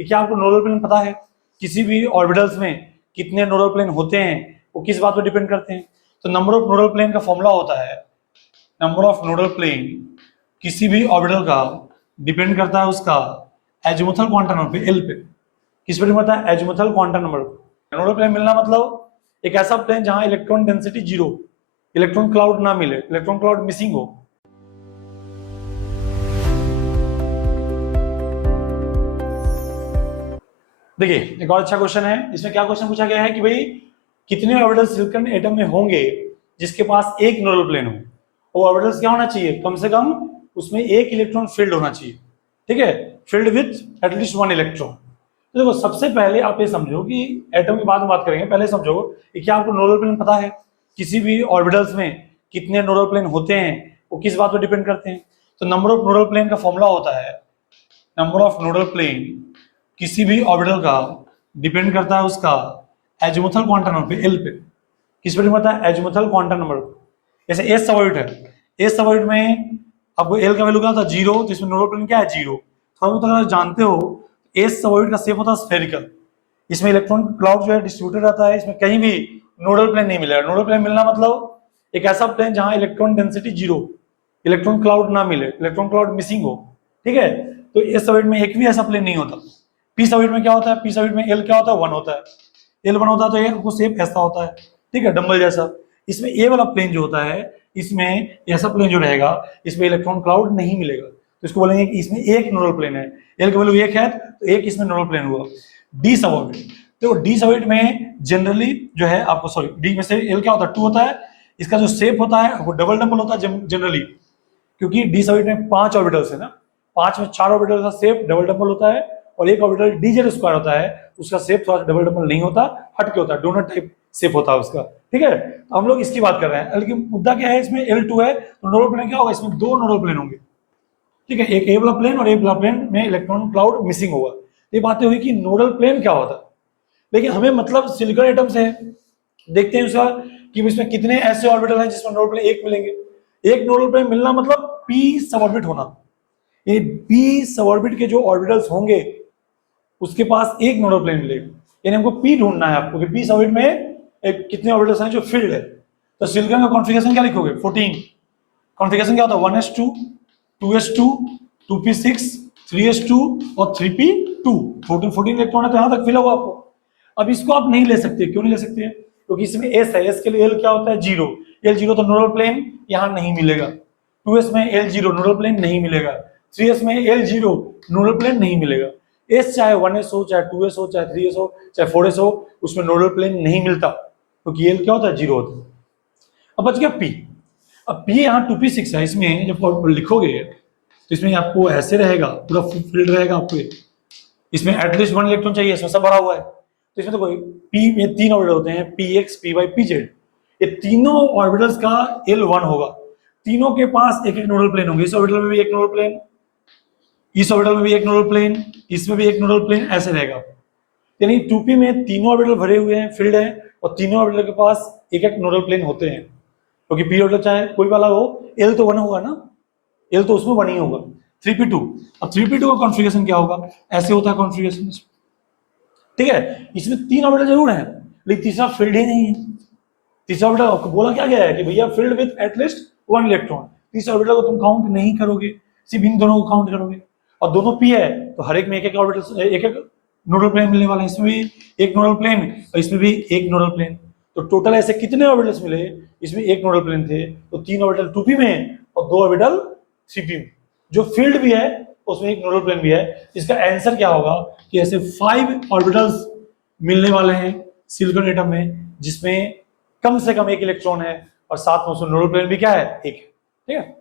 कि क्या आपको नोडल प्लेन पता है? किसी भी ऑर्बिटल्स में कितने नोडल प्लेन होते हैं वो किस बात पर डिपेंड करते हैं? तो नंबर ऑफ नोडल प्लेन का फॉर्मूला होता है, नंबर ऑफ नोडल प्लेन किसी भी ऑर्बिटल का डिपेंड करता है उसका एजीमुथल क्वांटम नंबर पे, एल पे। किस पे डिपेंड करता है? एजीमुथल क्वांटम नंबर पे। नोडल प्लेन मिलना मतलब एक ऐसा प्लेन जहां इलेक्ट्रॉन डेंसिटी 0, इलेक्ट्रॉन क्लाउड ना मिले, इलेक्ट्रॉन क्लाउड मिसिंग हो। देखिए एक और अच्छा क्वेश्चन है, इसमें क्या क्वेश्चन पूछा गया है कि भाई कितने ऑर्बिटल सिलिकॉन एटम में होंगे जिसके पास एक नोडल प्लेन हो? वो ऑर्बिटल्स क्या होना चाहिए? कम से कम उसमें एक इलेक्ट्रॉन फील्ड होना चाहिए, ठीक है, फील्ड विथ एटलीस्ट 1 इलेक्ट्रॉन। तो देखो सबसे पहले आप ये समझो कि एटम की बाद में बात करेंगे, पहले समझो कि क्या आपको नोडल प्लेन पता है? किसी भी ऑर्बिटल्स में कितने नोडल प्लेन होते हैं वो किस बात पर डिपेंड करते हैं? तो नंबर ऑफ नोडल प्लेन का फॉर्मूला होता है, नंबर ऑफ नोडल प्लेन किसी भी ऑर्बिटल का डिपेंड करता है उसका एजीमुथल क्वांटम नंबर पे, एल पे। किस पे डिपेंड करता है? Azimuthal quantum number. जैसे एस सबऑर्बिट है, एस सबऑर्बिट में आपको एल का वैल्यू क्या था? 0, तो इसमें नोडल प्लेन क्या है? 0। थोड़ा बहुत अगर जानते हो एस सबऑर्बिट का शेप होता है स्फेरिकल, इसमें इलेक्ट्रॉन क्लाउड जो है डिस्ट्रीब्यूटेड रहता है, इसमें कहीं भी नोडल प्लेन नहीं मिलेगा। नोडल प्लेन मिलना मतलब एक ऐसा प्लेन जहां इलेक्ट्रॉन डेंसिटी 0, इलेक्ट्रॉन क्लाउड ना मिले, इलेक्ट्रॉन क्लाउड मिसिंग हो, ठीक है। तो एस सबऑर्बिट में एक भी ऐसा प्लेन नहीं होता। पी सबऑर्बिट में क्या होता है? पी सबऑर्बिट में एल क्या होता है? 1 होता है। एल 1 होता है तो एक शेप ऐसा होता है, ठीक है, डंबल जैसा। इसमें ए वाला प्लेन जो होता है, इसमें ऐसा प्लेन जो रहेगा इसमें इलेक्ट्रॉन क्लाउड नहीं मिलेगा, तो इसको बोलेंगे कि इसमें एक नोडल प्लेन है। एल का वैल्यू 1 है तो एक इसमें नोडल प्लेन हुआ। डी सबऑर्बिट, तो डी सबऑर्बिट में जनरली जो है आपको, सॉरी, डी में से एल क्या होता है? 2 होता है। इसका जो शेप होता है वो डबल डंबल होता है जनरली, क्योंकि डी सबऑर्बिट में 5 ऑर्बिटल्स है ना, 5 में 4 ऑर्बिटल का शेप डबल डंबल होता है, और एक ऑर्बिटल डीजेड स्क्वायर होता है, उसका शेप थोड़ा डबल डबल नहीं होता, हटके होता है, डोनट टाइप शेप होता है उसका, ठीक है। तो हम लोग इसकी बात कर रहे हैं, लेकिन मुद्दा क्या है, इसमें L2 है तो नोडल प्लेन क्या होगा? इसमें 2 नोडल प्लेन होंगे, ठीक है, एक ए वाला प्लेन और ए वाला प्लेन में इलेक्ट्रॉन क्लाउड मिसिंग होगा। ये बातें हुई कि नोडल प्लेन क्या होता है, लेकिन हमें मतलब सिलिकॉन एटम से देखते हैं उसका कि इसमें कितने ऐसे ऑर्बिटल हैं जिसमें नोडल प्लेन एक मिलेंगे। एक नोडल प्लेन मिलना मतलब पी सबऑर्बिट होना, ये पी सबऑर्बिट के जो ऑर्बिटल्स होंगे उसके पास एक नोडल प्लेन मिलेगा। यानी हमको पी ढूंढना है आपको कि पी सबऑर्बिट में कितने ऑर्बिटल्स हैं जो फील्ड है। तो सिलिकॉन का कॉन्फ़िगरेशन क्या लिखोगे? 14। कॉन्फ़िगरेशन क्या होता है? 1s2, 2s2, 2p6, 3s2 और 3p2। 14 इलेक्ट्रॉन है तो यहां तक फिल होगा आपको। अब इसको आप नहीं ले सकते, क्यों नहीं ले सकते? क्योंकि इसमें एस है, एस के लिए एल क्या होता है? 0। एल 0 तो नोडल प्लेन यहां नहीं मिलेगा। 2s में एल 0 नोडल प्लेन नहीं मिलेगा। 3s में एल 0 नोडल प्लेन नहीं मिलेगा। एस चाहे 1s हो, चाहे 2s हो, चाहे 3s हो, चाहे 4s हो, उसमें नोडल प्लेन नहीं मिलता, क्योंकि एल क्या होता है? 0 होता है। अब बच गया पी। अब पी यहाँ 2p6 है, इसमें जब लिखोगे तो इसमें आपको ऐसे रहेगा, पूरा फील्ड रहेगा आपको, इसमें एटलीस्ट 1 इलेक्ट्रॉन चाहिए, इसमें सब भरा हुआ है। तो इसमें तो कोई पी में 3 ऑर्बिटल होते हैं, px, py, pz। ये तीनों ऑर्बिटल्स का L1 होगा। तीनों के पास एक एक नोडल प्लेन होंगे। इस ऑर्बिटल में भी एक नोडल प्लेन, इस ऑर्बिटल में भी एक नोडल प्लेन, इसमें भी एक नोडल प्लेन, ऐसे रहेगा। यानी 2p में तीनों ऑर्बिटल भरे हुए हैं, फील्ड है, और तीनों ऑर्बिटल के पास एक एक नोडल प्लेन होते हैं, क्योंकि p ऑर्बिटल चाहे कोई वाला हो, L तो 1 होगा ना, L तो उसमें 1 ही होगा। 3p2, अब 3p2 का कॉन्फ़िगरेशन क्या होगा? ऐसे होता है कॉन्फ़िगरेशन, ठीक है। इसमें 3 ऑर्बिटल जरूर है, लेकिन तीसरा फील्ड ही नहीं है। तीसरा ऑर्बिटल आपको बोला क्या गया है कि भैया फील्ड विद एटलीस्ट 1 इलेक्ट्रॉन। तीसरा ऑर्बिटल को तुम काउंट नहीं करोगे, सिर्फ इन दोनों को काउंट करोगे। और दोनों p है तो हर एक में एक एक ऑर्बिटल, एक एक नोडल प्लेन मिलने वाला है। इसमें भी एक नोडल प्लेन और इसमें भी एक नोडल प्लेन, तो टोटल ऐसे कितने ऑर्बिटल्स मिले? इसमें एक नोडल प्लेन थे, तो 3 ऑर्बिटल 2p में और 2 ऑर्बिटल 3p में। जो फील्ड भी है उसमें एक नोडल प्लेन भी है। इसका आंसर क्या होगा कि ऐसे 5 ऑर्बिटल्स मिलने वाले हैं सिलिकॉन एटम में, जिसमें कम से कम एक इलेक्ट्रॉन है और साथ में उसमें नोडल प्लेन भी क्या है? एक है, ठीक है।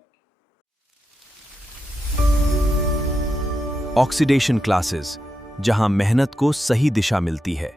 ऑक्सीडेशन क्लासेस, जहां मेहनत को सही दिशा मिलती है।